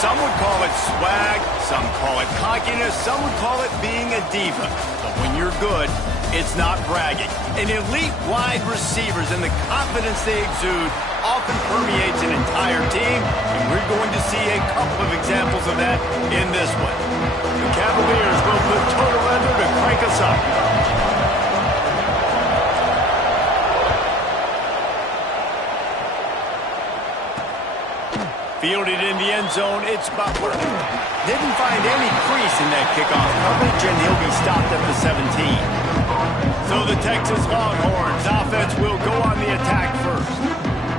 Some would call it swag, some call it cockiness, some would call it being a diva. But when you're good, it's not bragging. An elite wide receivers and the confidence they exude often permeates an entire team, and we're going to see a couple of examples of that in this one. The Cavaliers go to the total ender to crank us up. Fielded in the end zone, it's Butler. Didn't find any crease in that kickoff coverage, and he'll be stopped at the 17. So the Texas Longhorns offense will go on the attack first.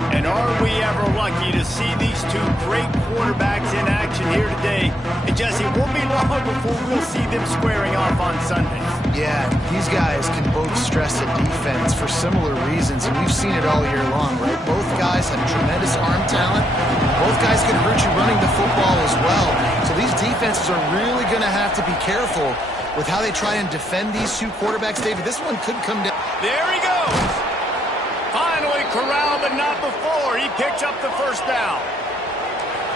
And are we ever lucky to see these two great quarterbacks in action here today? And Jesse, it won't be long before we'll see them squaring off on Sundays. Yeah, these guys can both stress a defense for similar reasons, and we've seen it all year long, right? Both guys have tremendous arm talent. Both guys can hurt you running the football as well. So these defenses are really going to have to be careful with how they try and defend these two quarterbacks. David, this one could come down. There he goes. Finally corralled, but not before. He picks up the first down.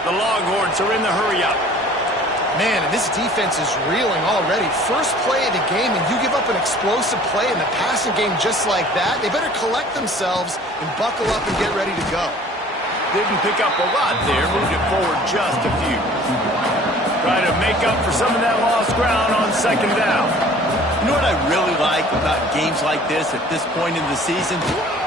The Longhorns are in the hurry-up. Man, and this defense is reeling already. First play of the game, and you give up an explosive play in the passing game just like that. They better collect themselves and buckle up and get ready to go. Didn't pick up a lot there. Moved it forward just a few. Try to make up for some of that lost ground on second down. You know what I really like about games like this at this point in the season?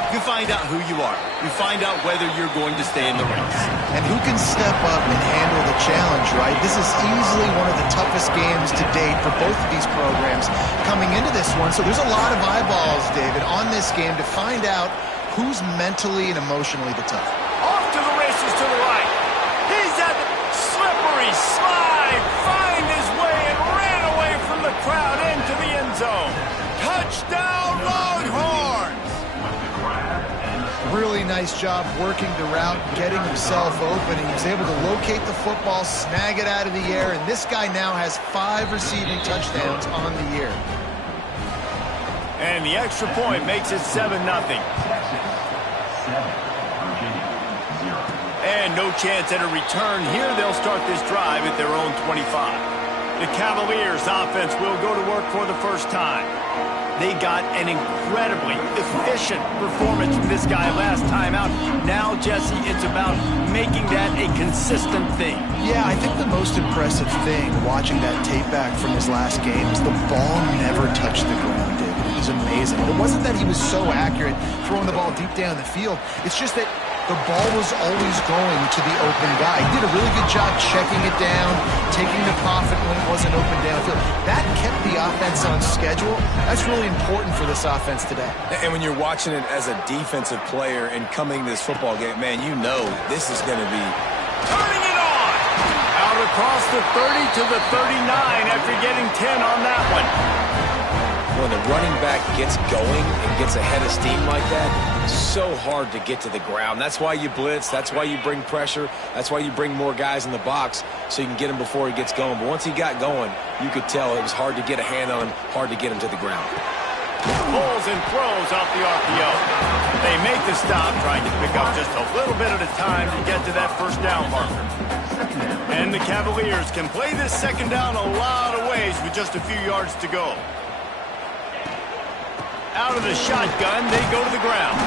You find out who you are. You find out whether you're going to stay in the race. And who can step up and handle the challenge, right? This is easily one of the toughest games to date for both of these programs coming into this one. So there's a lot of eyeballs, David, on this game to find out who's mentally and emotionally the tough. Off to the races to the right. He's at the slippery slide. Find his way and ran away from the crowd into the end zone. Touchdown, Longhorns! Really nice job working the route, getting himself open, and he was able to locate the football, snag it out of the air, and this guy now has 5 receiving touchdowns on the year. And the extra point makes it 7-0. And no chance at a return here. They'll start this drive at their own 25. The Cavaliers offense will go to work for the first time. They got an incredibly efficient performance from this guy last time out. Now, Jesse, it's about making that a consistent thing. Yeah, I think the most impressive thing watching that tape back from his last game is the ball never touched the ground, David. It was amazing. It wasn't that he was so accurate throwing the ball deep down the field. It's just that the ball was always going to the open guy. He did a really good job checking it down, taking the profit when it wasn't open downfield. That kept the offense on schedule. That's really important for this offense today. And when you're watching it as a defensive player and coming to this football game, man, you know this is going to be... Turning it on! Out across the 30 to the 39 after getting 10 on that one. When the running back gets going and gets ahead of steam like that, it's so hard to get to the ground. That's why you blitz. That's why you bring pressure. That's why you bring more guys in the box so you can get him before he gets going. But once he got going, you could tell it was hard to get a hand on him, hard to get him to the ground. Pulls and throws off the RPO. They make the stop, trying to pick up just a little bit at a time to get to that first down marker. And the Cavaliers can play this second down a lot of ways with just a few yards to go. Out of the shotgun, they go to the ground.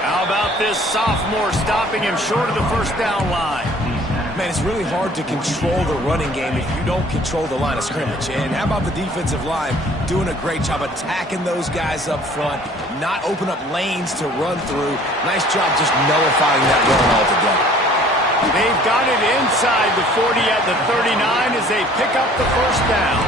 How about this sophomore stopping him short of the first down line? Man, it's really hard to control the running game if you don't control the line of scrimmage. And how about the defensive line doing a great job attacking those guys up front, not open up lanes to run through. Nice job just nullifying that run altogether. They've got it inside the 40 at the 39 as they pick up the first down.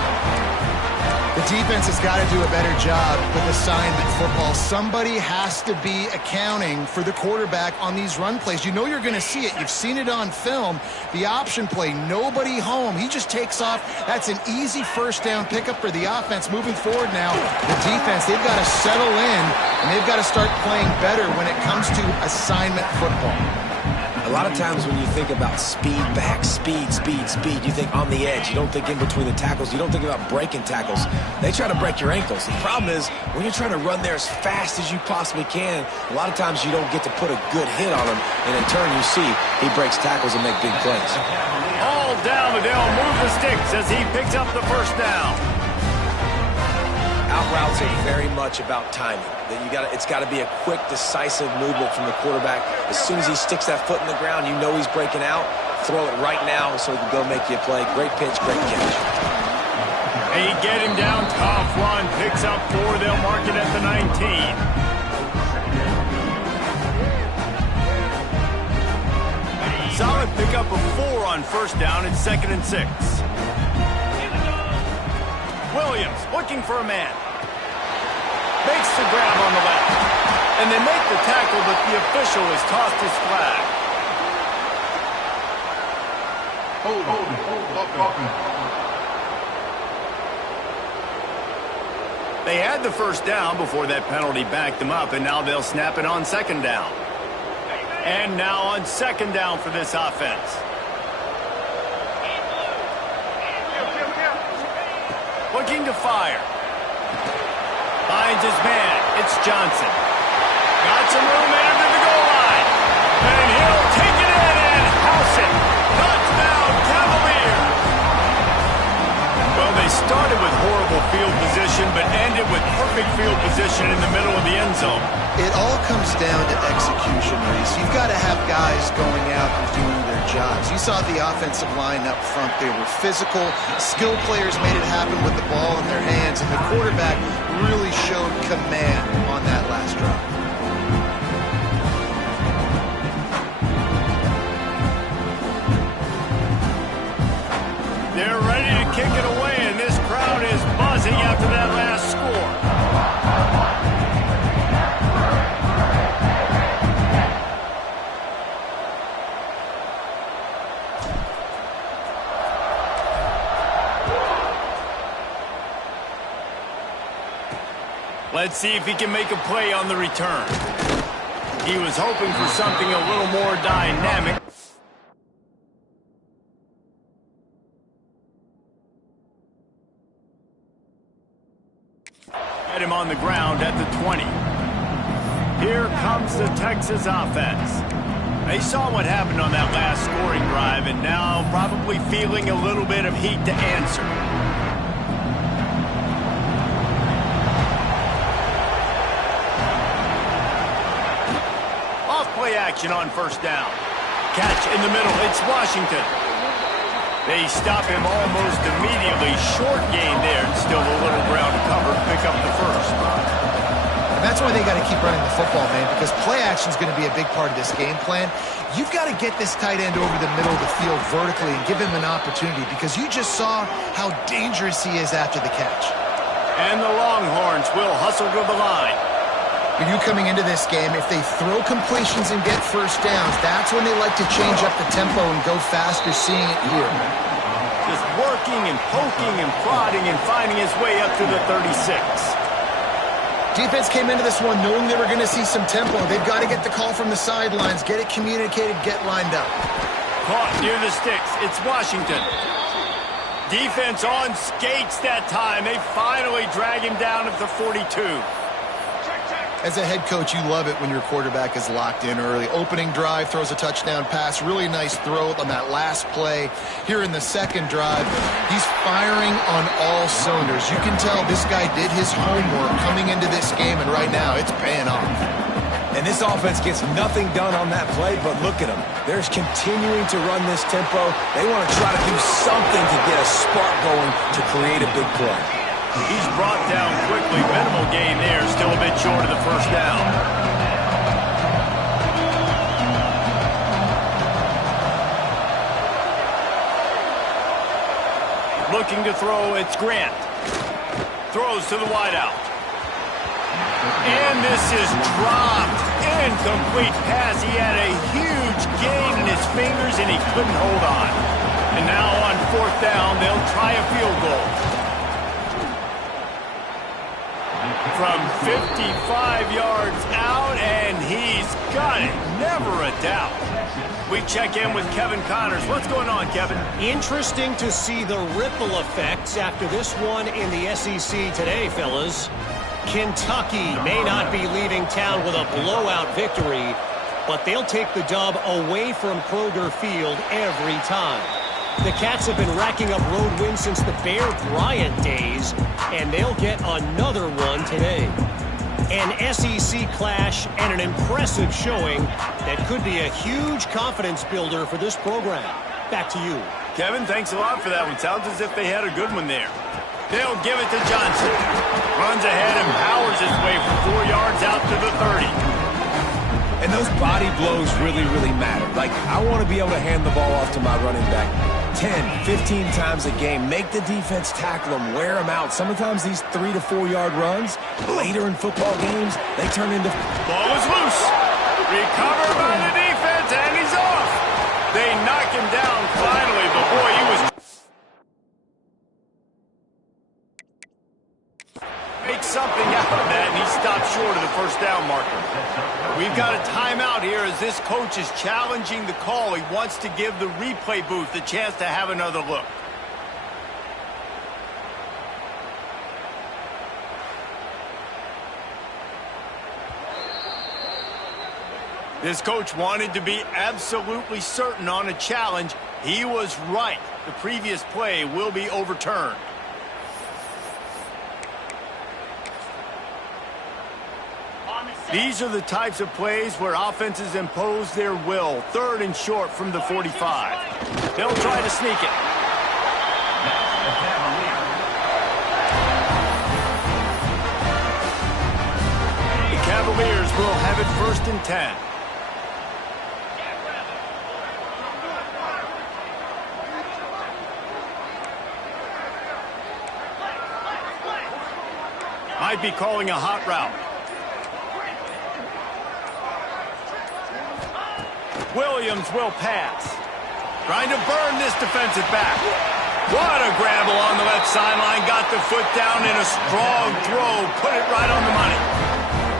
The defense has got to do a better job with assignment football. Somebody has to be accounting for the quarterback on these run plays. You know you're going to see it. You've seen it on film. The option play, nobody home. He just takes off. That's an easy first down pickup for the offense. Moving forward now, the defense, they've got to settle in, and they've got to start playing better when it comes to assignment football. A lot of times when you think about speed back, speed, you think on the edge. You don't think in between the tackles. You don't think about breaking tackles. They try to break your ankles. The problem is when you're trying to run there as fast as you possibly can, a lot of times you don't get to put a good hit on him, and in turn you see he breaks tackles and make big plays. All settle down, but they'll move the sticks as he picks up the first down. Out routes are very much about timing. It's got to be a quick, decisive movement from the quarterback. As soon as he sticks that foot in the ground, you know he's breaking out. Throw it right now so he can go make you a play. Great pitch, great catch. They get him down, tough run, picks up 4. They'll mark it at the 19. Solid pickup of 4 on first down and 2nd and 6. Williams looking for a man. Makes the grab on the left. And they make the tackle, but the official has tossed his flag. They had the first down before that penalty backed them up, and now they'll snap it on 2nd down. And now on 2nd down for this offense. Looking to fire. Finds his man. It's Johnson. Got some room after the goal line. And he'll take it in and house it. Touchdown, Cavaliers. Well, they started with horrible field position, but ended with perfect field position in the middle of the end zone. It all comes down to execution, Reese. You've got to have guys going out and doing their jobs. You saw the offensive line up front. They were physical. Skill players made it happen with the ball in their hands, and the quarterback really showed command on that last drive. They're ready to kick it away, and this crowd is buzzing after that last score. Let's see if he can make a play on the return. He was hoping for something a little more dynamic. Get him on the ground at the 20. Here comes the Texas offense. They saw what happened on that last scoring drive, and now probably feeling a little bit of heat to answer. Play action on first down. Catch in the middle. It's Washington. They stop him almost immediately. Short gain there, and still a little ground to cover to pick up the first. And that's why they got to keep running the football, man, because play action is going to be a big part of this game plan. You've got to get this tight end over the middle of the field vertically and give him an opportunity, because you just saw how dangerous he is after the catch. And the Longhorns will hustle to the line. When you coming into this game, if they throw completions and get first downs, that's when they like to change up the tempo and go faster, seeing it here. Just working and poking and prodding and finding his way up to the 36. Defense came into this one knowing they were going to see some tempo. They've got to get the call from the sidelines, get it communicated, get lined up. Caught near the sticks. It's Washington. Defense on skates that time. They finally drag him down at the 42. As a head coach, you love it when your quarterback is locked in early. Opening drive, throws a touchdown pass. Really nice throw on that last play. Here in the second drive, he's firing on all cylinders. You can tell this guy did his homework coming into this game, and right now it's paying off. And this offense gets nothing done on that play, but look at them. They're continuing to run this tempo. They want to try to do something to get a spark going to create a big play. He's brought down quickly. Minimal gain there. Still a bit short of the first down. Looking to throw. It's Grant. Throws to the wideout. And this is dropped. Incomplete pass. He had a huge gain in his fingers, and he couldn't hold on. And now on fourth down, they'll try a field goal. From 55 yards out, and he's got it. Never a doubt. We check in with Kevin Connors. What's going on, Kevin? Interesting to see the ripple effects after this one in the SEC today, fellas. Kentucky may not be leaving town with a blowout victory, but they'll take the dub away from Kroger Field every time. The Cats have been racking up road wins since the Bear Bryant days, and they'll get another one today. An SEC clash and an impressive showing that could be a huge confidence builder for this program. Back to you. Kevin, thanks a lot for that one. Sounds as if they had a good one there. They'll give it to Johnson. Runs ahead and powers his way for 4 yards out to the 30. And those body blows really, really matter. Like, I want to be able to hand the ball off to my running back 10, 15 times a game. Make the defense tackle them, wear them out. Sometimes these 3 to 4 yard runs, later in football games, they turn into... Ball is loose. Recovered by the defense, and he's off. They knock him down finally, but boy, he was... Make something out of that, and he stopped short of the first down marker. We've got a timeout here as this coach is challenging the call. He wants to give the replay booth the chance to have another look. This coach wanted to be absolutely certain on a challenge. He was right. The previous play will be overturned. These are the types of plays where offenses impose their will. 3rd and short from the 45. They'll try to sneak it. The Cavaliers will have it 1st and 10. Might be calling a hot route. Williams will pass. Trying to burn this defensive back. What a grabble on the left sideline. Got the foot down in a strong throw. Put it right on the money.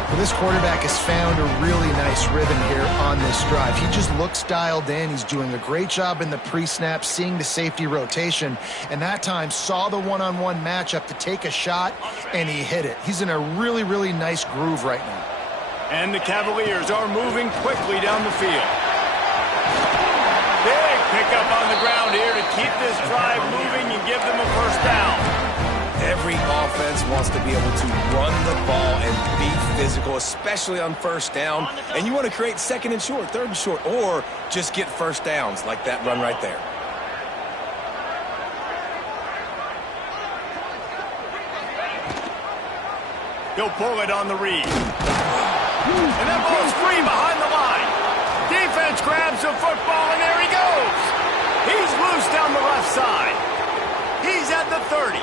Well, this quarterback has found a really nice rhythm here on this drive. He just looks dialed in. He's doing a great job in the pre-snap, seeing the safety rotation, and that time saw the one-on-one matchup to take a shot, and he hit it. He's in a really, really nice groove right now. And the Cavaliers are moving quickly down the field. Big pickup on the ground here to keep this drive moving and give them a first down. Every offense wants to be able to run the ball and be physical, especially on first down. And you want to create 2nd and short, 3rd and short, or just get first downs like that run right there. He'll pull it on the read. And that ball's free behind the line. Defense grabs the football, and there he goes. He's loose down the left side. He's at the 30.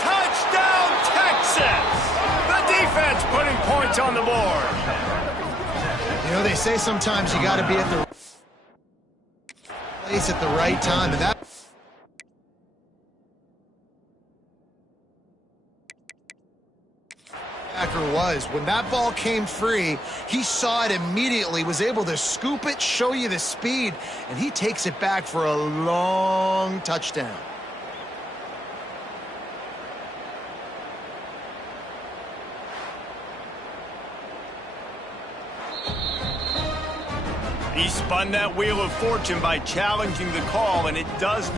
Touchdown, Texas! The defense putting points on the board. You know, they say sometimes you got to be at the place at the right time, and that was. When that ball came free, he saw it immediately, was able to scoop it, show you the speed, and he takes it back for a long touchdown. He spun that wheel of fortune by challenging the call, and it does.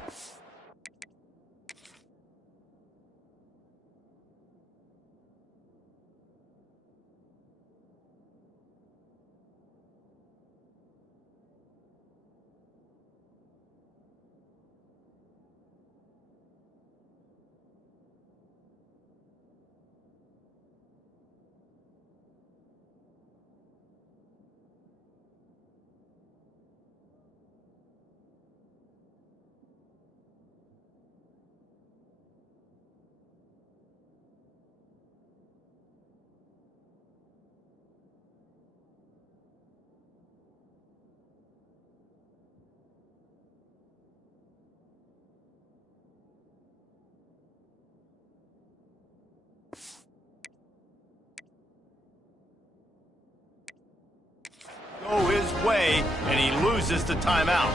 way, and he loses the timeout.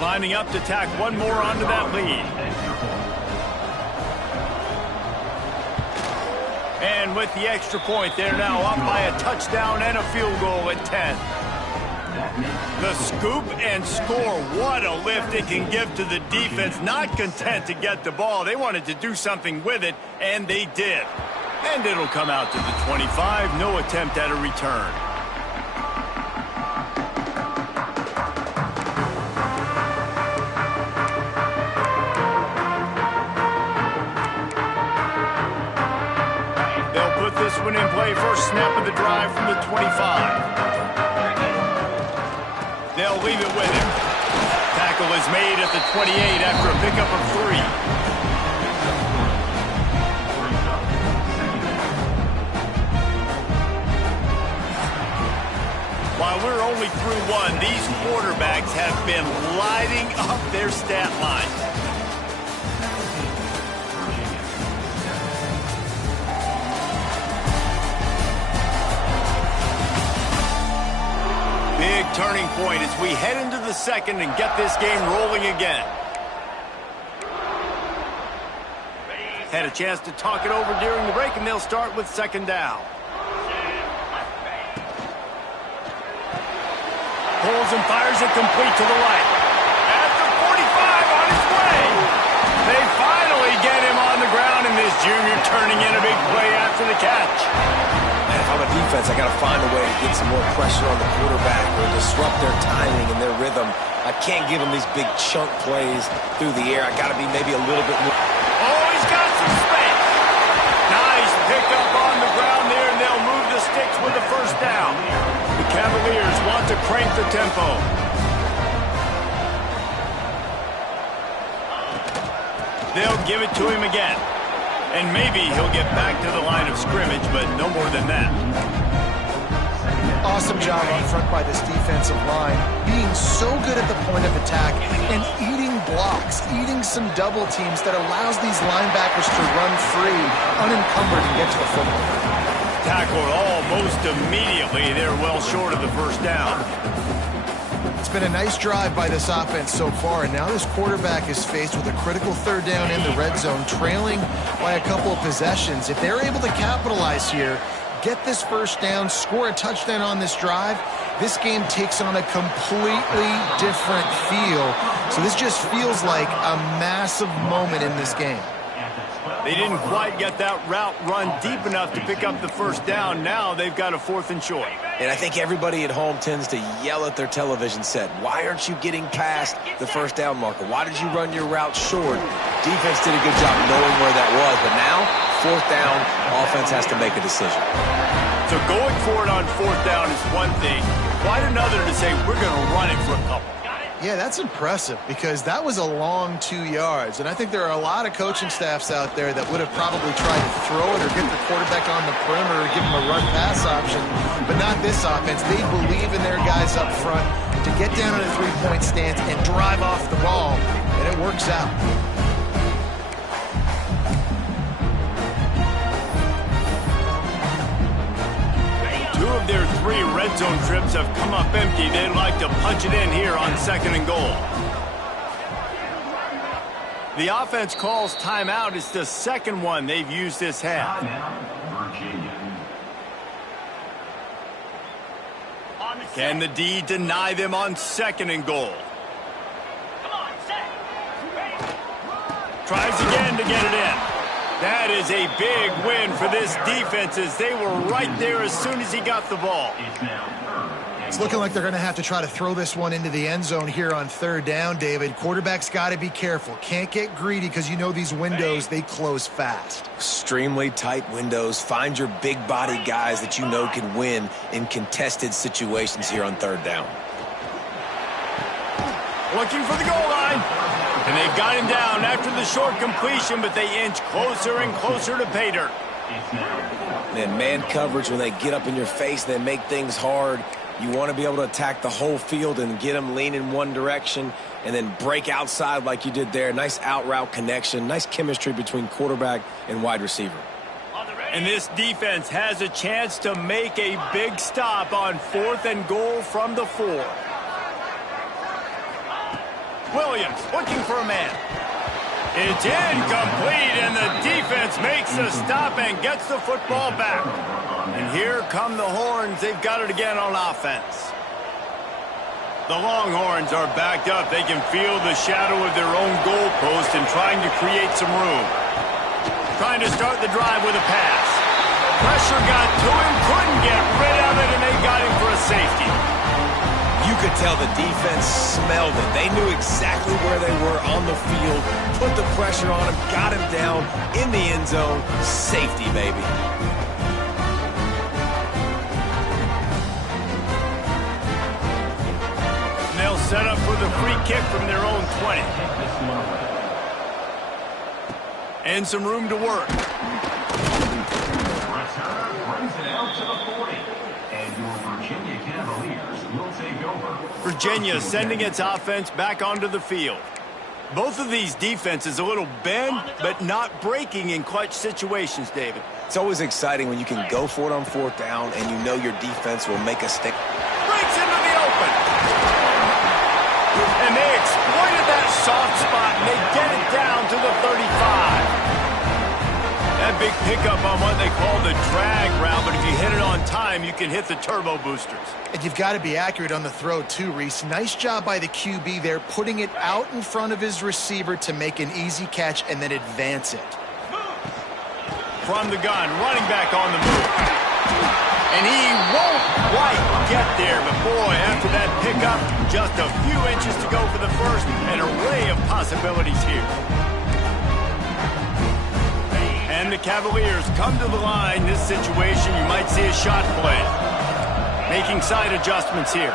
Lining up to tack one more onto that lead. And with the extra point, they're now up by a touchdown and a field goal at 10. The scoop and score. What a lift it can give to the defense. Not content to get the ball. They wanted to do something with it, and they did. And it'll come out to the 25. No attempt at a return. They'll put this one in play. First snap of the drive from the 25. They'll leave it with him. Tackle is made at the 28 after a pickup of 3. While we're only through one, these quarterbacks have been lighting up their stat line. Big turning point as we head into the second and get this game rolling again. Had a chance to talk it over during the break, and they'll start with second down. Pulls and fires it complete to the right. At the 45 on his way. They finally get him on the ground, and this junior turning in a big play after the catch. And if I'm a defense, I got to find a way to get some more pressure on the quarterback or disrupt their timing and their rhythm. I can't give them these big chunk plays through the air. I got to be maybe a little bit more. Oh, he's got some space. Nice pickup on the ground there, and they'll move the sticks with the first down. The Cavaliers want to crank the tempo. They'll give it to him again. And maybe he'll get back to the line of scrimmage, but no more than that. Awesome job up front by this defensive line, being so good at the point of attack and eating blocks, eating some double teams that allows these linebackers to run free, unencumbered, and get to the football. Tackled almost immediately. They're well short of the first down. It's been a nice drive by this offense so far, and now this quarterback is faced with a critical third down in the red zone, trailing by a couple of possessions. If they're able to capitalize here, get this first down, score a touchdown on this drive, this game takes on a completely different feel. So this just feels like a massive moment in this game. They didn't quite get that route run deep enough to pick up the first down. Now they've got a 4th and short. And I think everybody at home tends to yell at their television set. Why aren't you getting past the first down marker? Why did you run your route short? Defense did a good job knowing where that was. But now, 4th down, offense has to make a decision. So going for it on 4th down is one thing. Quite another to say we're going to run it for a couple. Yeah, that's impressive because that was a long 2 yards. And I think there are a lot of coaching staffs out there that would have probably tried to throw it or get the quarterback on the perimeter or give him a run-pass option. But not this offense. They believe in their guys up front to get down in a three-point stance and drive off the ball. And it works out. Their 3 red zone trips have come up empty. They'd like to punch it in here on 2nd and goal. The offense calls timeout. It's the second one they've used this half. Can the D deny them on 2nd and goal? Tries again to get it in. That is a big win for this defense as they were right there as soon as he got the ball. It's looking like they're going to have to try to throw this one into the end zone here on 3rd down, David. Quarterback's got to be careful. Can't get greedy because you know these windows, they close fast. Extremely tight windows. Find your big body guys that you know can win in contested situations here on 3rd down. Looking for the goal line. And they've got him down after the short completion, but they inch closer and closer to pay dirt. Man coverage, when they get up in your face, they make things hard. You want to be able to attack the whole field and get them leaning one direction and then break outside like you did there. Nice out route connection, nice chemistry between quarterback and wide receiver. And this defense has a chance to make a big stop on 4th and goal from the 4. Williams looking for a man. It's incomplete, and the defense makes the stop and gets the football back. And here come the Horns. They've got it again on offense. The Longhorns are backed up. They can feel the shadow of their own goalpost and trying to create some room. Trying to start the drive with a pass. Pressure got to him, couldn't get rid of it, and they got him for a safety. You could tell the defense smelled it. They knew exactly where they were on the field, put the pressure on him, got him down in the end zone. Safety, baby. And they'll set up for the free kick from their own 20. And some room to work. Virginia sending its offense back onto the field. Both of these defenses a little bend, but not breaking in clutch situations, David. It's always exciting when you can go for it on 4th down and you know your defense will make a stick. Breaks into the open. And they exploited that soft spot, and they get it down to the 35. That big pickup on what they call the drag route, but if you hit it on time, you can hit the turbo boosters. And you've got to be accurate on the throw too, Reese. Nice job by the QB there, putting it out in front of his receiver to make an easy catch and then advance it. From the gun, running back on the move. And he won't quite get there, but boy, after that pickup, just a few inches to go for the first, an array of possibilities here. And the Cavaliers come to the line. This situation, you might see a shot play. Making side adjustments here.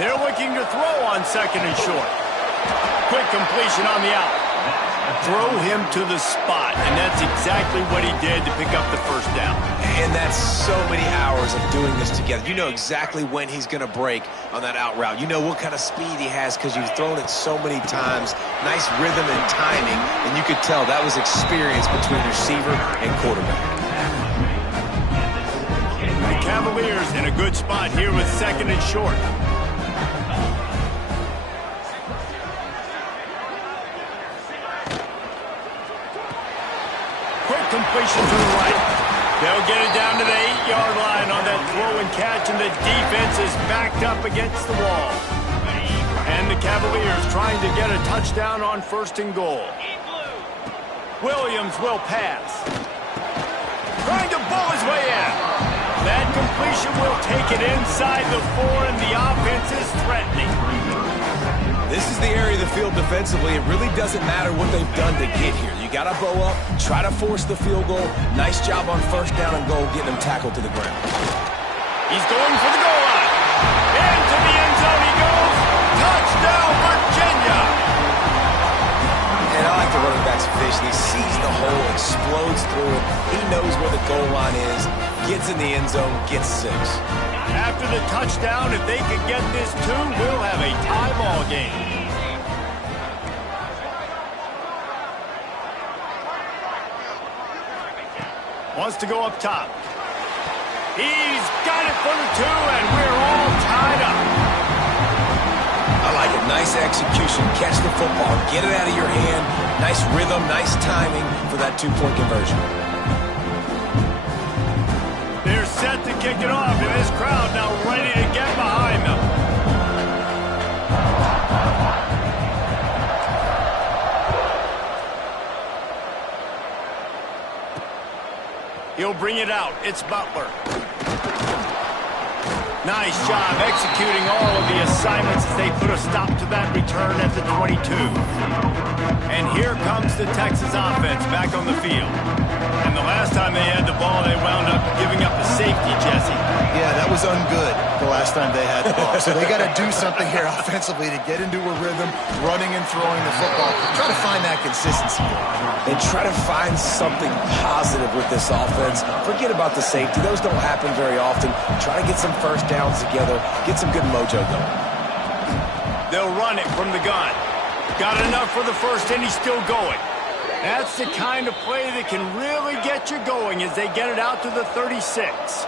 They're looking to throw on 2nd and short. Quick completion on the out. Throw him to the spot, and that's exactly what he did to pick up the first down. And that's so many hours of doing this together. You know exactly when he's going to break on that out route. You know what kind of speed he has because you've thrown it so many times. Nice rhythm and timing, and you could tell that was experience between receiver and quarterback. The Cavaliers in a good spot here with 2nd and short. Quick completion to the right. They'll get it down to the 8-yard line on that throw and catch, and the defense is backed up against the wall. And the Cavaliers trying to get a touchdown on 1st and goal. Williams will pass. Trying to bull his way in. That completion will take it inside the 4, and the offense is threatening. This is the area of the field defensively. It really doesn't matter what they've done to get here. You got to bow up, try to force the field goal. Nice job on 1st down and goal, getting him tackled to the ground. He's going for the goal line. Into the end zone he goes. Touchdown, Virginia. And I like the running back's vision. He sees the hole, explodes through it. He knows where the goal line is, gets in the end zone, gets 6. After the touchdown, if they could get this 2, we'll have a tie ball game. Wants to go up top. He's got it for the 2, and we're all tied up. I like it. Nice execution. Catch the football. Get it out of your hand. Nice rhythm, nice timing for that 2-point conversion. They're set to kick it off, and this crowd now ready to get behind them. He'll bring it out. It's Butler. Nice job executing all of the assignments as they put a stop to that return at the 22. And here comes the Texas offense back on the field. And the last time they had the ball, they wound up giving up a safety, Jesse. Yeah, that was ungood the last time they had the ball. So they got to do something here offensively to get into a rhythm, running and throwing the football. Try to find that consistency. And try to find something positive with this offense. Forget about the safety. Those don't happen very often. Try to get some 1st downs together. Get some good mojo going. They'll run it from the gun. Got enough for the first, and he's still going. That's the kind of play that can really get you going as they get it out to the 36.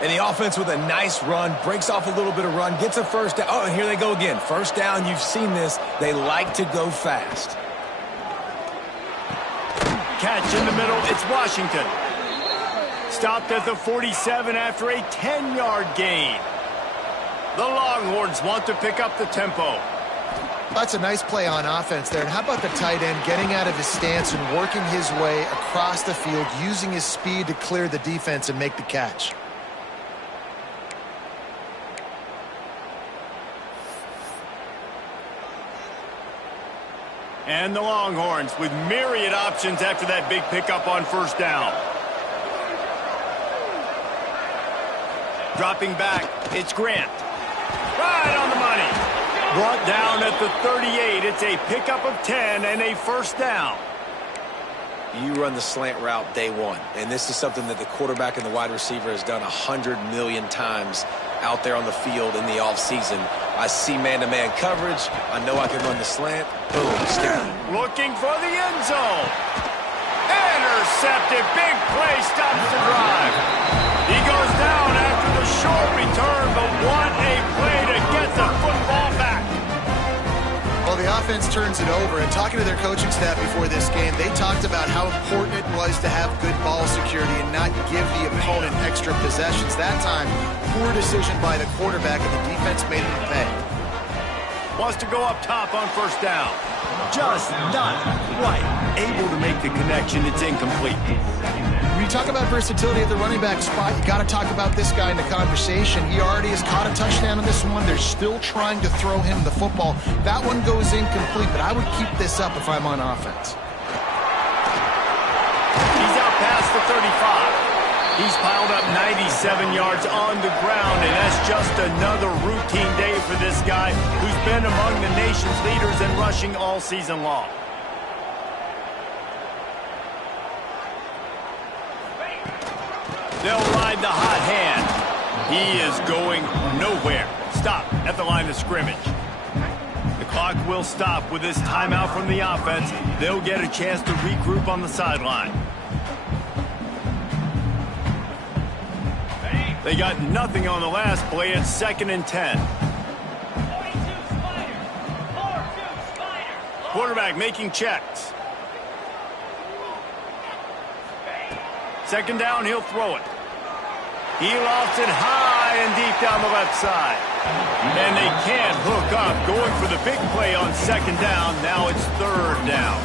And the offense with a nice run, breaks off a little bit of run, gets a first down. Oh, and here they go again. First down, you've seen this. They like to go fast. Catch in the middle, it's Washington. Stopped at the 47 after a 10-yard gain. The Longhorns want to pick up the tempo. That's a nice play on offense there. And how about the tight end getting out of his stance and working his way across the field, using his speed to clear the defense and make the catch. And the Longhorns with myriad options after that big pickup on first down. Dropping back, it's Grant. Right on the money. Brought down at the 38. It's a pickup of 10 and a first down. You run the slant route day one, and this is something that the quarterback and the wide receiver has done 100 million times out there on the field in the offseason. I see man-to-man coverage. I know I can run the slant. Boom, stick it. Looking for the end zone. Intercepted. Big play stops the drive. He goes down after the short return, but what a play to get the football back. Well, the offense turns it over, and talking to their coaching staff before this game, they talked about how important it was to have good ball security and not give the opponent extra possessions. That time, poor decision by the quarterback, and the defense made him pay. Wants to go up top on first down. Just not quite able to make the connection. It's incomplete. When you talk about versatility at the running back spot, you got to talk about this guy in the conversation. He already has caught a touchdown on this one. They're still trying to throw him the football. That one goes incomplete, but I would keep this up if I'm on offense. He's out past the 35. He's piled up 97 yards on the ground, and that's just another routine day for this guy who's been among the nation's leaders in rushing all season long. They'll ride the hot hand. He is going nowhere. Stop at the line of scrimmage. The clock will stop with this timeout from the offense. They'll get a chance to regroup on the sideline. They got nothing on the last play. It's 2nd and 10. Quarterback making checks. 2nd down, he'll throw it. He lofts it high and deep down the left side. And they can't hook up. Going for the big play on 2nd down. Now it's 3rd down.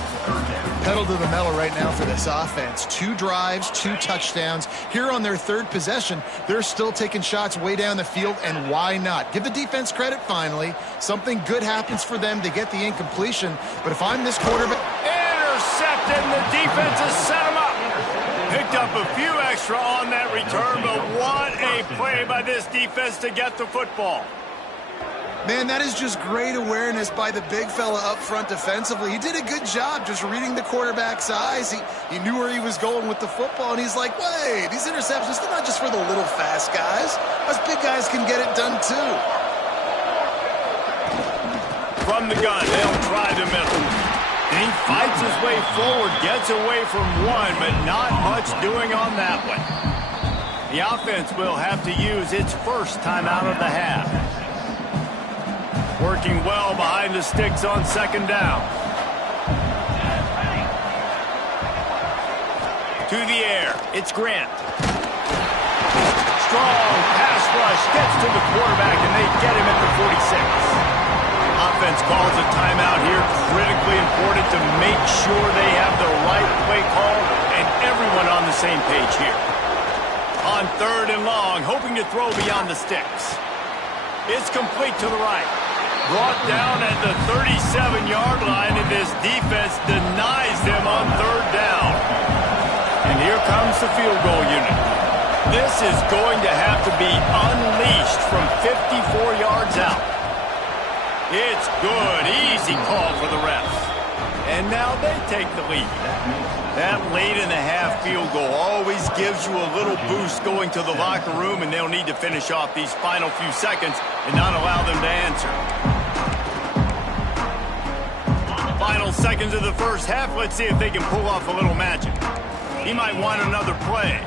Pedal to the metal right now for this offense. 2 drives, 2 touchdowns. Here on their 3rd possession, they're still taking shots way down the field, and why not? Give the defense credit finally. Something good happens for them to get the incompletion. But if I'm this quarterback... Intercepted, and the defense has set him up. Picked up a few extra on that return, but what a play by this defense to get the football. Man, that is just great awareness by the big fella up front defensively. He did a good job just reading the quarterback's eyes. He knew where he was going with the football, and he's like, wait, these interceptions, they're not just for the little fast guys. Us big guys can get it done too. From the gun, they'll try the middle. And he fights his way forward, gets away from one, but not much doing on that one. The offense will have to use its first timeout of the half. Working well behind the sticks on 2nd down. To the air, it's Grant. Strong pass rush, gets to the quarterback, and they get him at the 46. Offense calls a timeout here. Critically important to make sure they have the right play call and everyone on the same page here. On 3rd and long, hoping to throw beyond the sticks. It's complete to the right. Brought down at the 37-yard line, and this defense denies them on 3rd down. And here comes the field goal unit. This is going to have to be unleashed from 54 yards out. It's good. Easy call for the refs. And now they take the lead. That late in the half field goal always gives you a little boost going to the locker room, and they'll need to finish off these final few seconds and not allow them to answer. Final second. seconds of the first half. Let's see if they can pull off a little magic. He might want another play.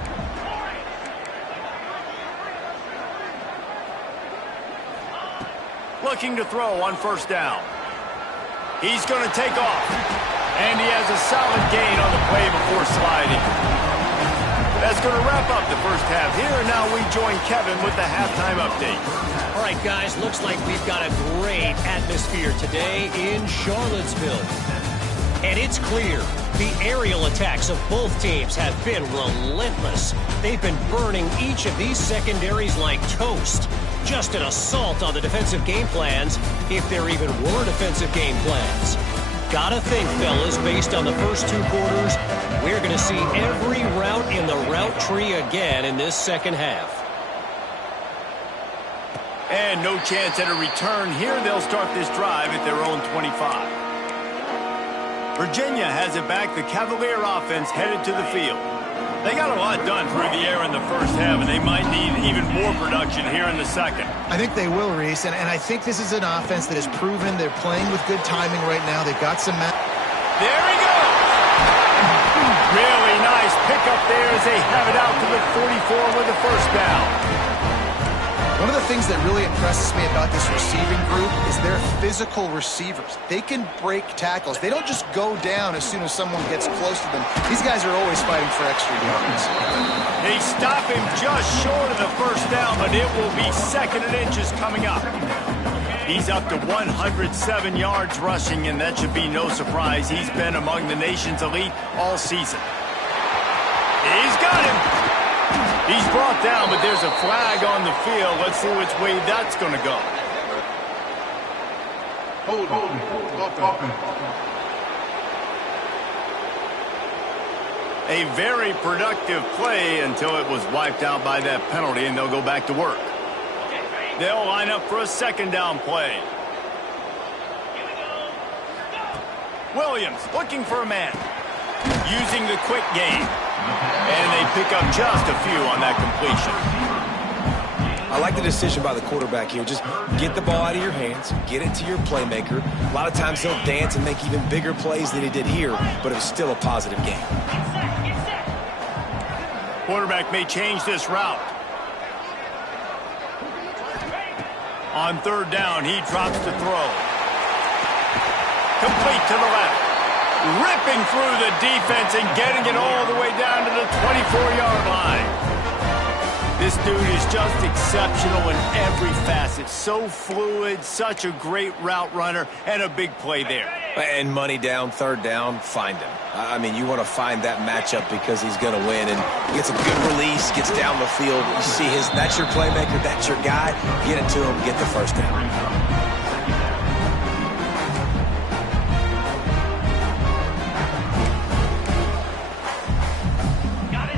Looking to throw on first down. He's going to take off. And he has a solid gain on the play before sliding. That's going to wrap up the first half here. And now we join Kevin with the halftime update. All right, guys, looks like we've got a great atmosphere today in Charlottesville. And it's clear the aerial attacks of both teams have been relentless. They've been burning each of these secondaries like toast. Just an assault on the defensive game plans, if there even were defensive game plans. Gotta think, fellas, based on the first two quarters, we're going to see every route in the route tree again in this second half. And no chance at a return here. They'll start this drive at their own 25. Virginia has it back. The Cavalier offense headed to the field. They got a lot done through the air in the first half, and they might need even more production here in the second. I think they will, Reese, and I think this is an offense that has proven they're playing with good timing right now. They've got some... There he goes! Really nice pickup there as they have it out to the 44 with the first down. One of the things that really impresses me about this receiving group is they're physical receivers. They can break tackles. They don't just go down as soon as someone gets close to them. These guys are always fighting for extra yards. They stop him just short of the first down, but it will be second and inches coming up. He's up to 107 yards rushing, and that should be no surprise. He's been among the nation's elite all season. He's got him. He's brought down, but there's a flag on the field. Let's see which way that's going to go. Hold on. A very productive play until it was wiped out by that penalty, and they'll go back to work. They'll line up for a second down play. Williams looking for a man. Using the quick game. And they pick up just a few on that completion. I like the decision by the quarterback here. Just get the ball out of your hands, get it to your playmaker. A lot of times he'll dance and make even bigger plays than he did here, but it was still a positive game. Quarterback may change this route. On third down, he drops to throw. Complete to the left. Ripping through the defense and getting it all the way down to the 24-yard line. This dude is just exceptional in every facet. So fluid, such a great route runner, and a big play there. And money down, third down, find him. I mean, you want to find that matchup because he's going to win. And gets a good release, gets down the field. You see that's your playmaker, that's your guy. Get it to him, get the first down.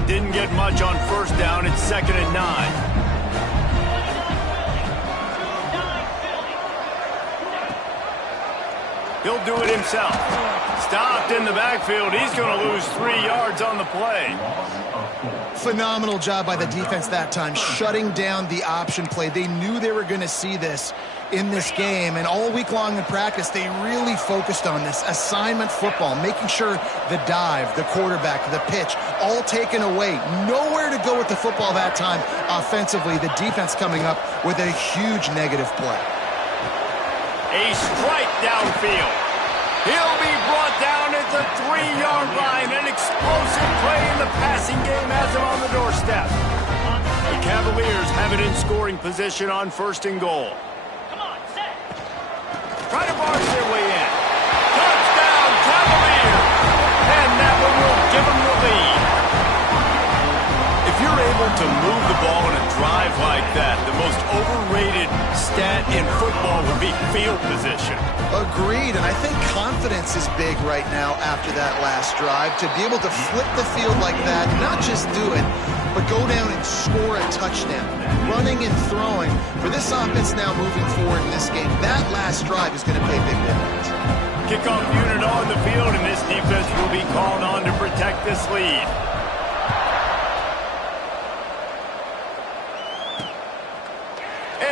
Didn't get much on first down. It's 2nd and 9. He'll do it himself. Stopped in the backfield. He's going to lose 3 yards on the play. Phenomenal job by the defense that time, shutting down the option play. They knew they were going to see this in this game, and all week long in practice, they really focused on this assignment football, making sure the dive, the quarterback, the pitch, all taken away. Nowhere to go with the football that time offensively. The defense coming up with a huge negative play. A strike downfield. He'll be brought down at the 3-yard line. An explosive play in the passing game has him on the doorstep. The Cavaliers have it in scoring position on 1st and goal. Try to barge their way in. Touchdown, Cavaliers! And that one will give them the lead. If you're able to move the ball in a drive like that, the most overrated stat in football would be field position. Agreed, and I think confidence is big right now after that last drive. To be able to flip the field like that, not just do it, but go down and score a touchdown. Running and throwing. For this offense now moving forward in this game, that last drive is going to pay big dividends. Kickoff unit on the field, and this defense will be called on to protect this lead.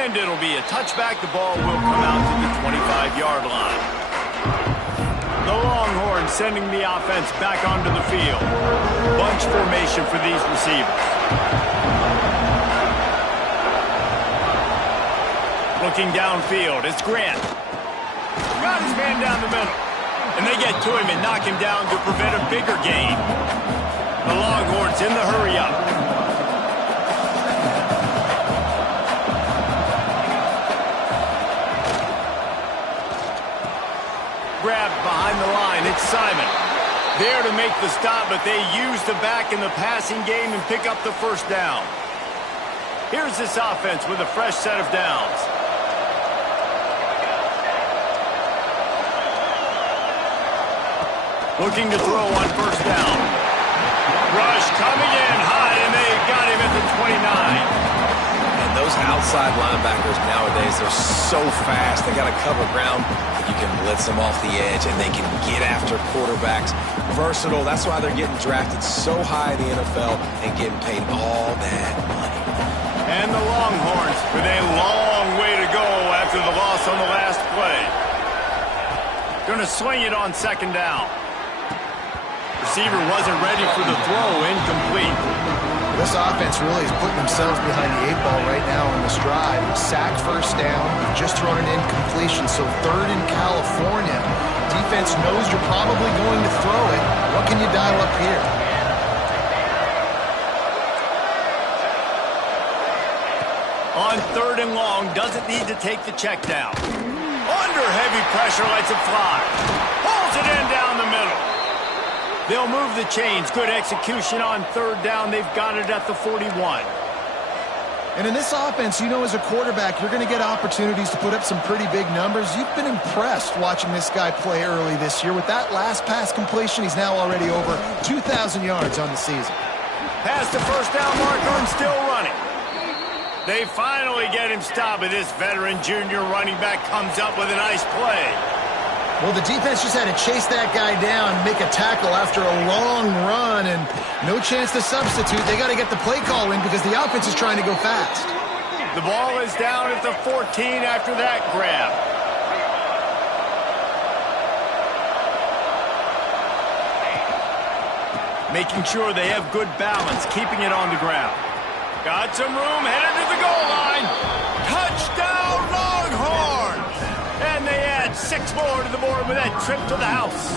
And it'll be a touchback. The ball will come out to the 25-yard line. The Longhorns sending the offense back onto the field. Bunch formation for these receivers. Looking downfield, it's Grant. Got his man down the middle. And they get to him and knock him down to prevent a bigger gain. The Longhorns in the hurry-up. Grabbed behind the line, it's Simon. There to make the stop, but they use the back in the passing game and pick up the first down. Here's this offense with a fresh set of downs. Looking to throw on first down. Rush coming in high, and they got him at the 29. And those outside linebackers nowadays, they're so fast. They got to cover ground. You can blitz them off the edge, and they can get after quarterbacks. Versatile. That's why they're getting drafted so high in the NFL and getting paid all that money. And the Longhorns with a long way to go after the loss on the last play. Going to swing it on second down. Receiver wasn't ready for the throw, incomplete. This offense really is putting themselves behind the 8 ball right now on this drive. Sack first down, just thrown an incompletion, so third in California. Defense knows you're probably going to throw it. What can you dial up here? On third and long, doesn't need to take the check down. Under heavy pressure, lets it fly. Pulls it in down the middle. They'll move the chains. Good execution on third down. They've got it at the 41. And in this offense, you know, as a quarterback, you're going to get opportunities to put up some pretty big numbers. You've been impressed watching this guy play early this year. With that last pass completion, he's now already over 2,000 yards on the season. Past the first down marker and still running. They finally get him stopped, but this veteran junior running back comes up with a nice play. Well, the defense just had to chase that guy down, make a tackle after a long run, and no chance to substitute. They got to get the play call in because the offense is trying to go fast. The ball is down at the 14 after that grab. Making sure they have good balance, keeping it on the ground. Got some room, headed to the goal line. Touchdown, Longhorns! And they add 6 more to the board with that trip to the house.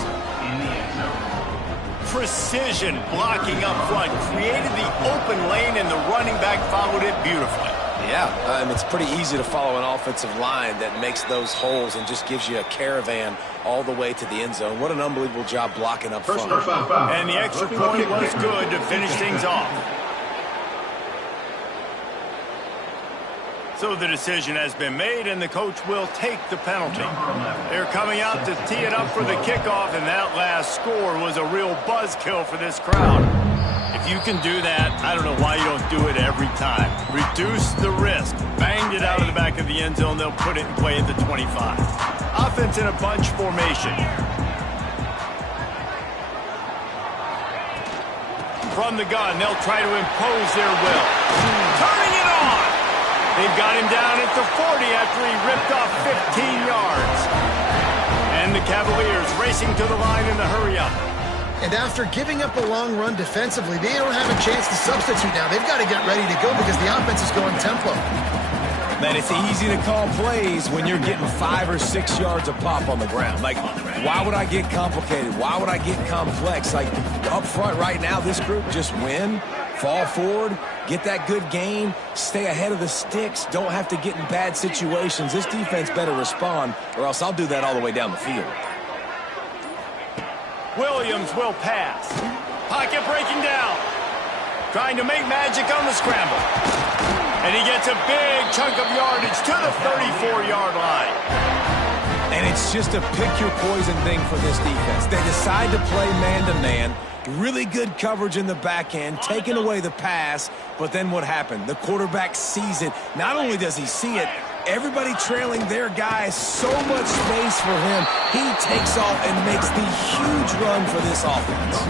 Precision blocking up front created the open lane, and the running back followed it beautifully. Yeah, it's pretty easy to follow an offensive line that makes those holes and just gives you a caravan all the way to the end zone. What an unbelievable job blocking up front. And the extra point was good to finish things off. So the decision has been made, and the coach will take the penalty. They're coming out to tee it up for the kickoff, and that last score was a real buzzkill for this crowd. If you can do that, I don't know why you don't do it every time. Reduce the risk. Banged it out of the back of the end zone. They'll put it in play at the 25. Offense in a bunch formation. From the gun, they'll try to impose their will. Turning it on! They've got him down at the 40 after he ripped off 15 yards. And the Cavaliers racing to the line in the hurry-up. And after giving up a long run defensively, they don't have a chance to substitute now. They've got to get ready to go because the offense is going tempo. Man, it's easy to call plays when you're getting 5 or 6 yards a pop on the ground. Like, why would I get complicated? Why would I get complex? Like, up front right now, this group just win, fall forward, get that good gain, stay ahead of the sticks, don't have to get in bad situations. This defense better respond, or else I'll do that all the way down the field. Williams will pass. Pocket breaking down. Trying to make magic on the scramble. And he gets a big chunk of yardage to the 34-yard line. And it's just a pick-your-poison thing for this defense. They decide to play man-to-man. Really good coverage in the back end, taking away the pass. But then what happened? The quarterback sees it. Not only does he see it, everybody trailing their guys, so much space for him. He takes off and makes the huge run for this offense.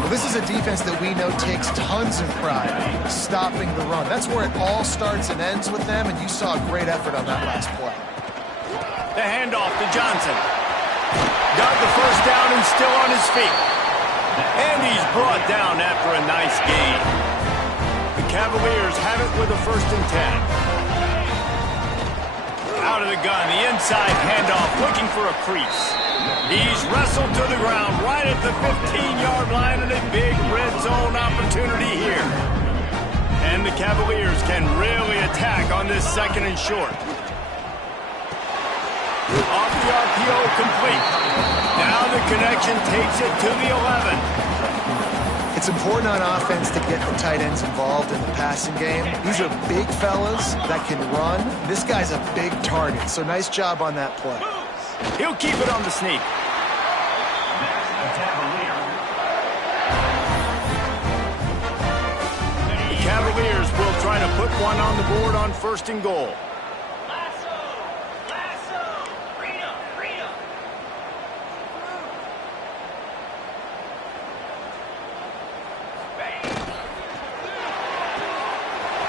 Well, this is a defense that we know takes tons of pride stopping the run. That's where it all starts and ends with them, and you saw a great effort on that last play. The handoff to Johnson. got the first down and still on his feet. And he's brought down after a nice gain. The Cavaliers have it with a 1st and 10. Out of the gun, the inside handoff, looking for a crease. He's wrestled to the ground right at the 15-yard line, and a big red zone opportunity here. And the Cavaliers can really attack on this 2nd and short. Off the RPO, complete. Now the connection takes it to the 11. It's important on offense to get the tight ends involved in the passing game. These are big fellas that can run. This guy's a big target, so nice job on that play. He'll keep it on the sneak. The Cavaliers will try to put one on the board on 1st and goal.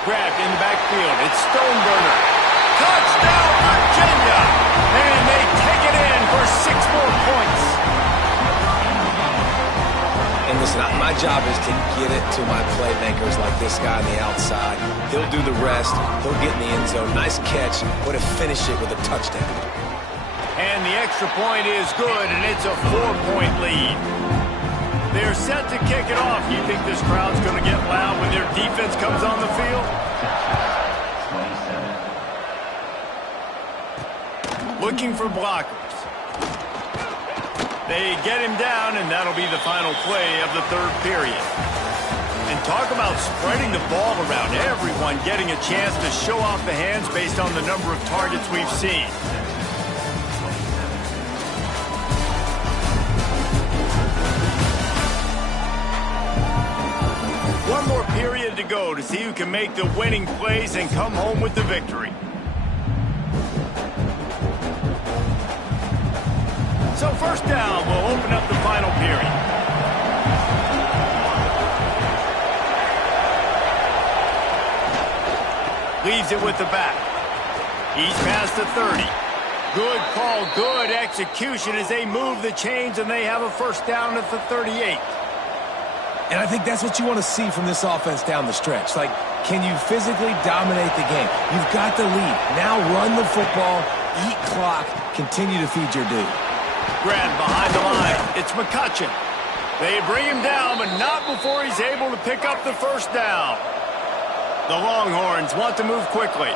Grabbed in the backfield. It's Stoneburner. Touchdown, Virginia! And they take it in for 6 more points. And listen, my job is to get it to my playmakers like this guy on the outside. He'll do the rest. He'll get in the end zone. Nice catch. But to finish it with a touchdown. And the extra point is good, and it's a 4-point lead. They're set to kick it off. You think this crowd's going to get loud when their defense comes on the field? Looking for blockers. They get him down, and that'll be the final play of the 3rd period. And talk about spreading the ball around. Everyone getting a chance to show off the hands based on the number of targets we've seen. One more period to go to see who can make the winning plays and come home with the victory. So 1st down will open up the final period. Leaves it with the back. He's past the 30. Good call, good execution as they move the chains, and they have a 1st down at the 38. And I think that's what you want to see from this offense down the stretch. Like, can you physically dominate the game? You've got the lead. Now run the football, eat clock, continue to feed your dude. Grabbed behind the line. It's McCutcheon. They bring him down, but not before he's able to pick up the 1st down. The Longhorns want to move quickly.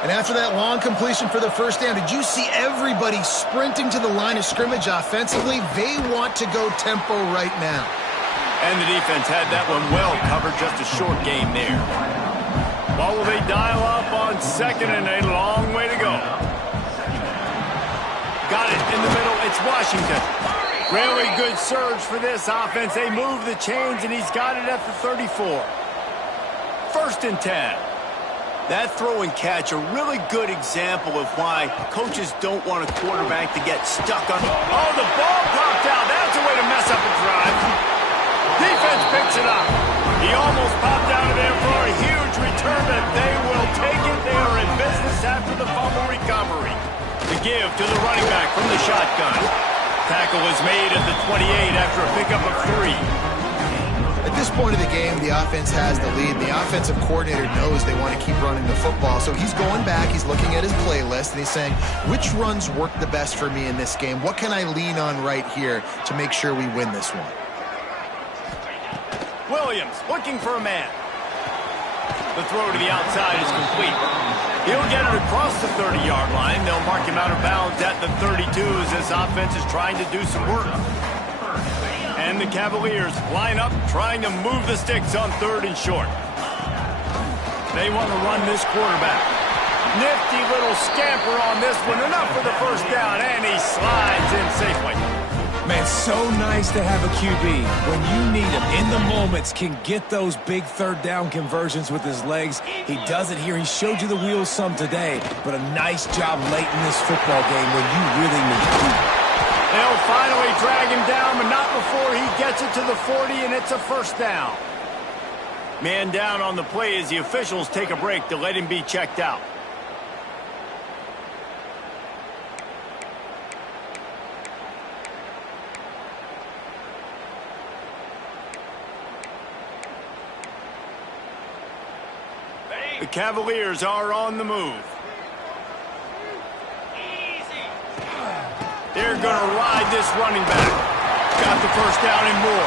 And after that long completion for the 1st down, did you see everybody sprinting to the line of scrimmage offensively? They want to go tempo right now. And the defense had that one well covered, just a short game there. Well, will they dial up on 2nd and a long way to go? Got it in the middle. It's Washington. Really good surge for this offense. They move the chains, and he's got it at the 34. 1st and 10. That throw and catch, a really good example of why coaches don't want a quarterback to get stuck on. Oh, the ball popped out. That's a way to mess up a drive. Defense picks it up. He almost popped out of there for a huge return, but they will take it. They are in business after the fumble recovery. The give to the running back from the shotgun. Tackle is made at the 28 after a pickup of 3. At this point of the game, the offense has the lead. The offensive coordinator knows they want to keep running the football, so he's going back, he's looking at his playlist, and he's saying, which runs work the best for me in this game? What can I lean on right here to make sure we win this one? Williams looking for a man. The throw to the outside is complete. He'll get it across the 30-yard line. They'll mark him out of bounds at the 32 as this offense is trying to do some work. And the Cavaliers line up, trying to move the sticks on 3rd and short. They want to run this quarterback. Nifty little scamper on this one. Enough for the 1st down, and he slides in safely. Man, so nice to have a QB. When you need him in the moments, can get those big 3rd down conversions with his legs. He does it here. He showed you the wheels some today, but a nice job late in this football game when you really need him. They'll finally drag him down, but not before he gets it to the 40, and it's a 1st down. Man down on the play as the officials take a break to let him be checked out. The Cavaliers are on the move. They're going to ride this running back. Got the first down and more.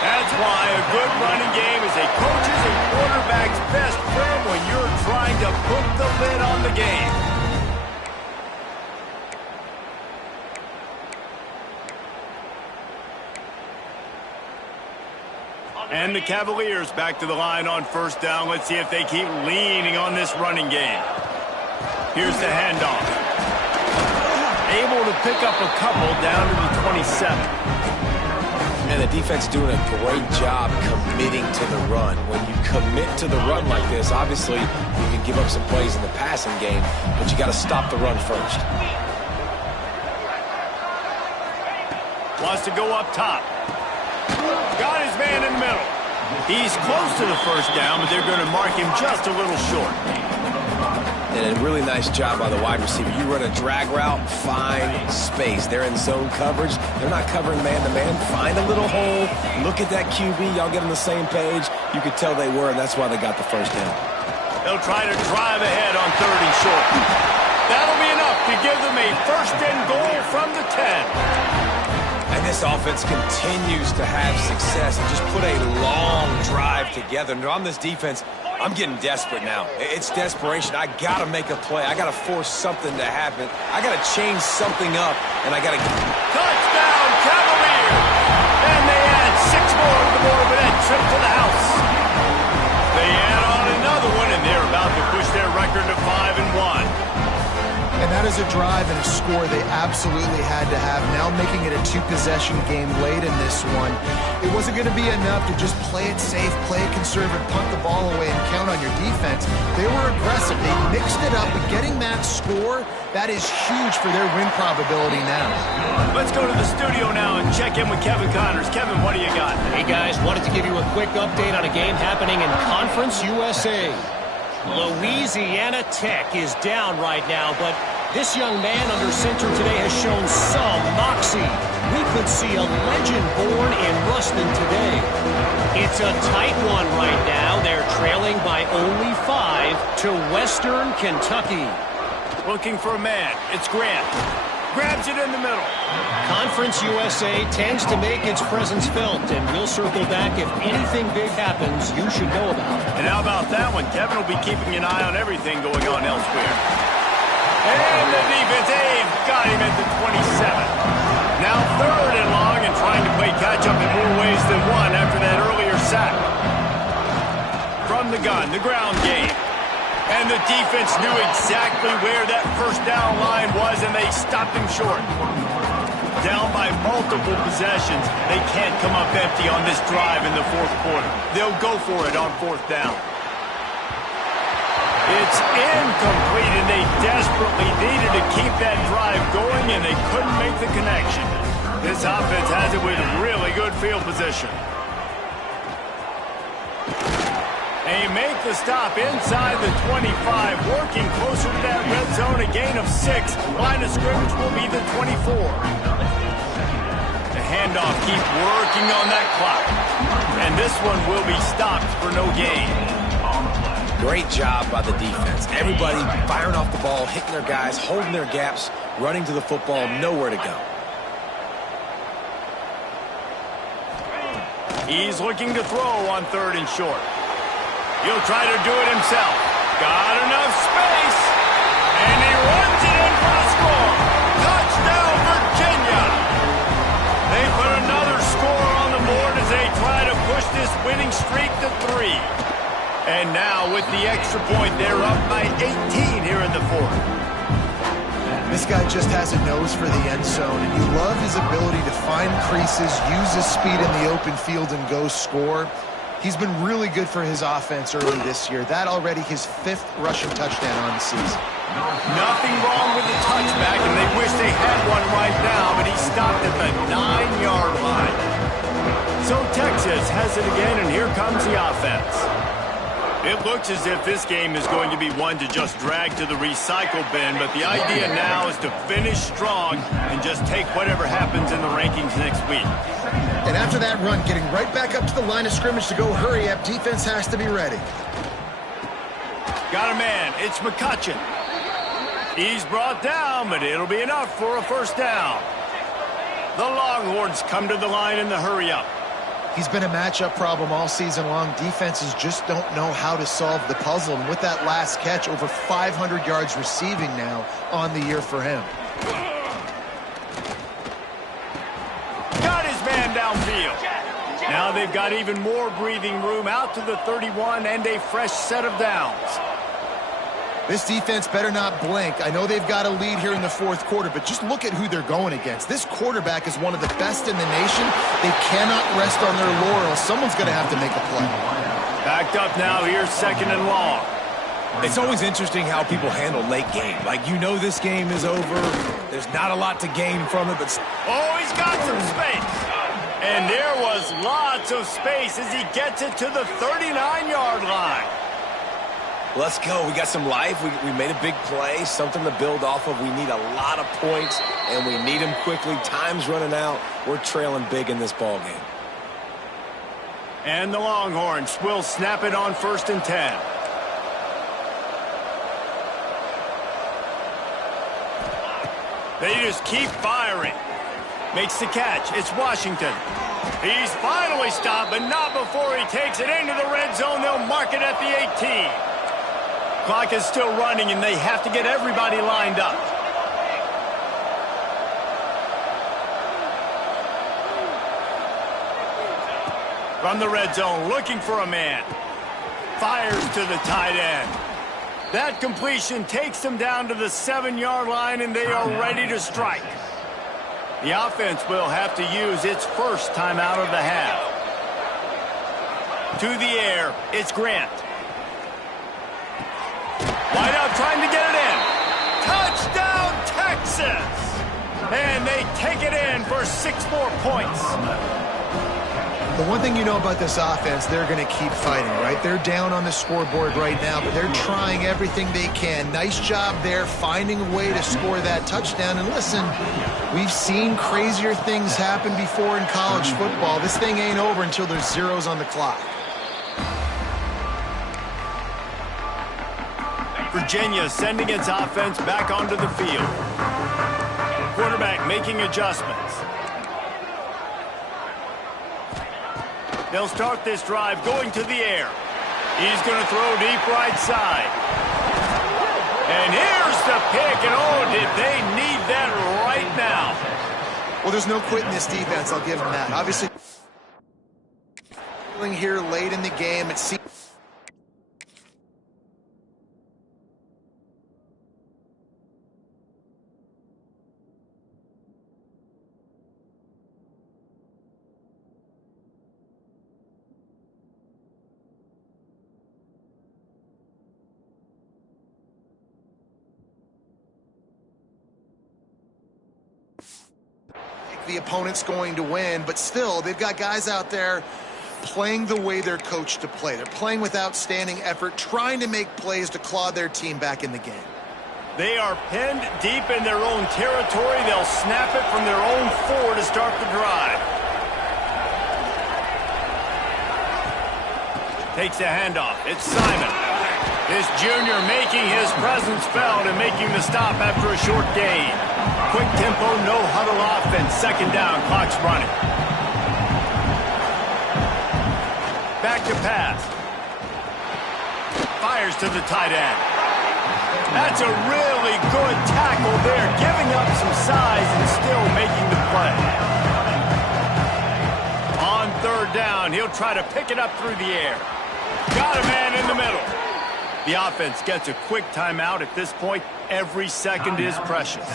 That's why a good running game is a coach's and quarterback's best friend when you're trying to put the lid on the game. And the Cavaliers back to the line on first down. Let's see if they keep leaning on this running game. Here's the handoff. Able to pick up a couple down to the 27. And the defense doing a great job committing to the run. When you commit to the run like this, obviously you can give up some plays in the passing game, but you got to stop the run first. Wants to go up top. Got his man in the middle. He's close to the first down, but they're going to mark him just a little short. And a really nice job by the wide receiver. You run a drag route, find space. They're in zone coverage. They're not covering man-to-man. Find a little hole. Look at that QB. Y'all get on the same page. You could tell they were, and that's why they got the first down. They'll try to drive ahead on 3rd and short. That'll be enough to give them a first and goal from the 10. And this offense continues to have success and just put a long drive together. And on this defense, I'm getting desperate now. It's desperation. I got to make a play. I got to force something to happen. I got to change something up, and I got to... Touchdown, Cavaliers! And they add 6 more to the board with that trip to the house. They add on another one, and they're about to push their record to 5-1. And that is a drive and a score they absolutely had to have. Now making it a 2-possession game late in this one. It wasn't going to be enough to just play it safe, play it conservative, punt the ball away, and count on your defense. They were aggressive. They mixed it up, but getting that score, that is huge for their win probability now. Let's go to the studio now and check in with Kevin Connors. Kevin, what do you got? Hey, guys, wanted to give you a quick update on a game happening in Conference USA. Louisiana Tech is down right now, but this young man under center today has shown some moxie. We could see a legend born in Ruston today. It's a tight one right now. They're trailing by only 5 to Western Kentucky. Looking for a man. It's Grant. Grabs it in the middle. Conference USA tends to make its presence felt, and we'll circle back if anything big happens you should know about. And how about that one? Kevin will be keeping an eye on everything going on elsewhere. And the defense, they've got him at the 27. Now 3rd and long and trying to play catch-up in more ways than one after that earlier sack. From the gun, the ground game. And the defense knew exactly where that first down line was, and they stopped him short. Down by multiple possessions, they can't come up empty on this drive in the 4th quarter. They'll go for it on 4th down. It's incomplete, and they desperately needed to keep that drive going, and they couldn't make the connection. This offense has it with really good field position. They make the stop inside the 25, working closer to that red zone, a gain of 6. Line of scrimmage will be the 24. The handoff keeps working on that clock. And this one will be stopped for no gain. Great job by the defense. Everybody firing off the ball, hitting their guys, holding their gaps, running to the football, nowhere to go. He's looking to throw on 3rd and short. He'll try to do it himself. Got enough space. And he runs it in for the score. Touchdown, Virginia. They put another score on the board as they try to push this winning streak to 3. And now with the extra point, they're up by 18 here in the 4th. This guy just has a nose for the end zone, and you love his ability to find creases, use his speed in the open field, and go score. He's been really good for his offense early this year. That already his 5th rushing touchdown on the season. Nothing wrong with the touchback, and they wish they had one right now, but he stopped at the 9-yard line. So Texas has it again, and here comes the offense. It looks as if this game is going to be one to just drag to the recycle bin, but the idea now is to finish strong and just take whatever happens in the rankings next week. And after that run, getting right back up to the line of scrimmage to go hurry up, defense has to be ready. Got a man. It's McCutcheon. He's brought down, but it'll be enough for a first down. The Longhorns come to the line in the hurry-up. He's been a matchup problem all season long. Defenses just don't know how to solve the puzzle. And with that last catch, over 500 yards receiving now on the year for him. Got his man downfield. Now they've got even more breathing room out to the 31 and a fresh set of downs. This defense better not blink. I know they've got a lead here in the fourth quarter, but just look at who they're going against. This quarterback is one of the best in the nation. They cannot rest on their laurels. Someone's going to have to make a play. Backed up now. Here's second and long. It's always interesting how people handle late game. Like, you know this game is over. There's not a lot to gain from it, but... Oh, he's got some space. And there was lots of space as he gets it to the 39-yard line. Let's go. We got some life. We made a big play, something to build off of. We need a lot of points, and we need them quickly. Time's running out. We're trailing big in this ball game. And the Longhorns will snap it on 1st and 10. They just keep firing. Makes the catch. It's Washington. He's finally stopped, but not before he takes it into the red zone. They'll mark it at the 18. Clock is still running, and they have to get everybody lined up. From the red zone, looking for a man. Fires to the tight end. That completion takes them down to the 7-yard line, and they are ready to strike. The offense will have to use its first timeout of the half. To the air, it's Grant. Wide out trying to get it in. Touchdown, Texas! And they take it in for 6 more points. The one thing you know about this offense, they're going to keep fighting, right? They're down on the scoreboard right now, but they're trying everything they can. Nice job there, finding a way to score that touchdown. And listen, we've seen crazier things happen before in college football. This thing ain't over until there's zeros on the clock. Virginia sending its offense back onto the field. Quarterback making adjustments. They'll start this drive going to the air. He's going to throw deep right side. And here's the pick, and oh, did they need that right now. Well, there's no quitting this defense, I'll give them that. Obviously, here late in the game, it seems... the opponent's going to win, but still, they've got guys out there playing the way they're coached to play. They're playing with outstanding effort, trying to make plays to claw their team back in the game. They are pinned deep in their own territory. They'll snap it from their own 4 to start the drive. Takes a handoff. It's Simon. This junior making his presence felt and making the stop after a short gain. Quick tempo, no huddle offense. 2nd down, clock's running. Back to pass. Fires to the tight end. That's a really good tackle there, giving up some size and still making the play. On 3rd down, he'll try to pick it up through the air. Got a man in the middle. The offense gets a quick timeout at this point. Every second is precious.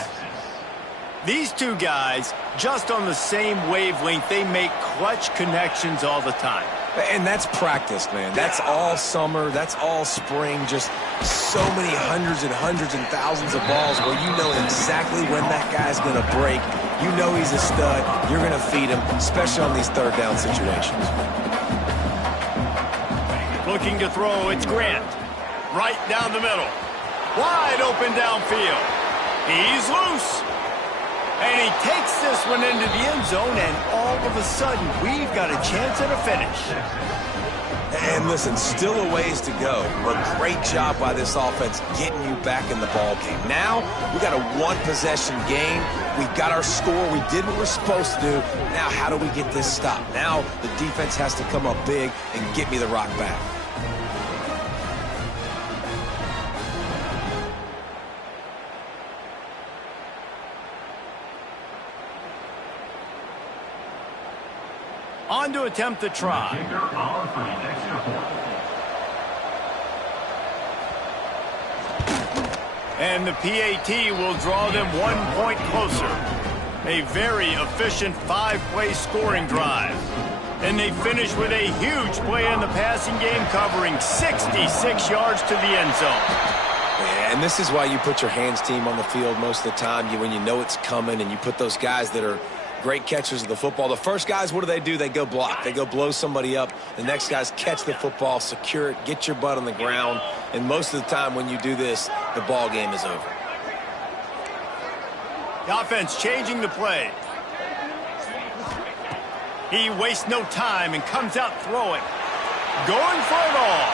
These two guys, just on the same wavelength, they make clutch connections all the time. And that's practice, man. That's all summer. That's all spring. Just so many hundreds and thousands of balls where you know exactly when that guy's going to break. You know he's a stud. You're going to feed him, especially on these 3rd down situations. Looking to throw, it's Grant. Right down the middle. Wide open downfield. He's loose. And he takes this one into the end zone, and all of a sudden, we've got a chance at a finish. And listen, still a ways to go, but great job by this offense getting you back in the ball game. Now, we got a one-possession game. We got our score. We did what we're supposed to do. Now, how do we get this stopped? Now, the defense has to come up big and get me the rock back. On to attempt the try. And the PAT will draw them 1 point closer. A very efficient 5-play scoring drive. And they finish with a huge play in the passing game, covering 66 yards to the end zone. And this is why you put your hands team on the field most of the time. When you know it's coming, and you put those guys that are great catchers of the football. The first guys, what do? They go block. They go blow somebody up. The next guys catch the football, secure it, get your butt on the ground. And most of the time when you do this, the ball game is over. The offense changing the play. He wastes no time and comes out throwing. Going for it all.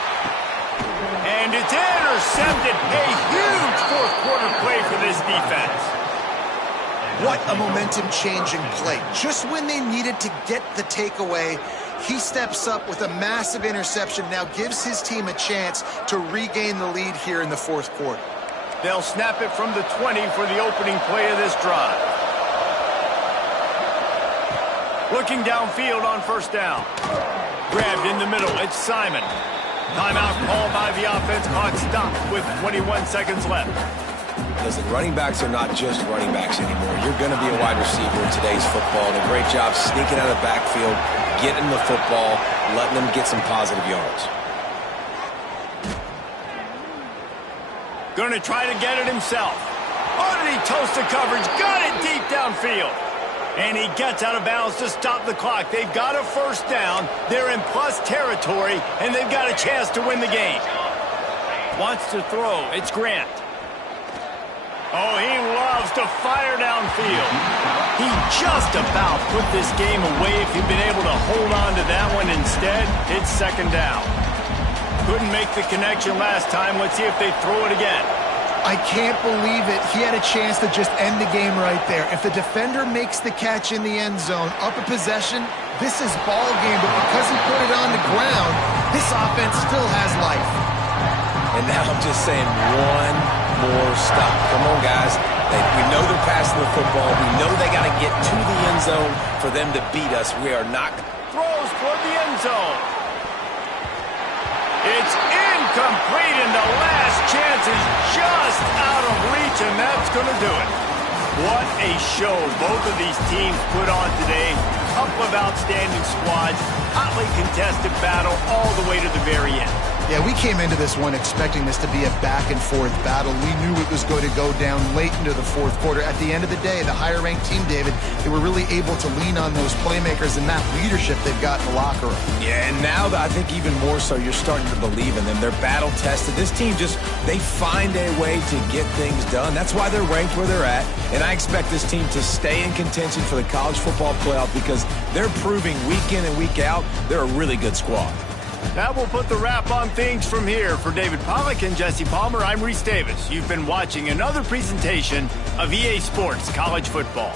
And it's intercepted. A huge fourth-quarter play for this defense. What a momentum-changing play. Just when they needed to get the takeaway, he steps up with a massive interception, now gives his team a chance to regain the lead here in the fourth quarter. They'll snap it from the 20 for the opening play of this drive. Looking downfield on first down. Grabbed in the middle, it's Simon. Timeout called by the offense, clock stopped with 21 seconds left. Listen, running backs are not just running backs anymore. You're going to be a wide receiver in today's football. And a great job sneaking out of the backfield, getting the football, letting them get some positive yards. Going to try to get it himself. Oh, did he toast the coverage? Got it deep downfield. And he gets out of bounds to stop the clock. They've got a first down. They're in plus territory, and they've got a chance to win the game. Wants to throw. It's Grant. Oh, he loves to fire downfield. He just about put this game away if he'd been able to hold on to that one instead. It's second down. Couldn't make the connection last time. Let's see if they throw it again. I can't believe it. He had a chance to just end the game right there. If the defender makes the catch in the end zone, up a possession, this is ball game. But because he put it on the ground, this offense still has life. And now I'm just saying one more stop. Come on, guys. We know they're passing the football. We know they got to get to the end zone for them to beat us. We are not. Throws for the end zone. It's incomplete, and the last chance is just out of reach, and that's going to do it. What a show both of these teams put on today. Couple of outstanding squads, hotly contested battle all the way to the very end. Yeah, we came into this one expecting this to be a back-and-forth battle. We knew it was going to go down late into the fourth quarter. At the end of the day, the higher-ranked team, David, they were really able to lean on those playmakers and that leadership they've got in the locker room. Yeah, and now I think even more so, you're starting to believe in them. They're battle-tested. This team they find a way to get things done. That's why they're ranked where they're at. And I expect this team to stay in contention for the college football playoff because they're proving week in and week out they're a really good squad. That will put the wrap on things from here. For David Pollack and Jesse Palmer, I'm Reese Davis. You've been watching another presentation of EA Sports College Football.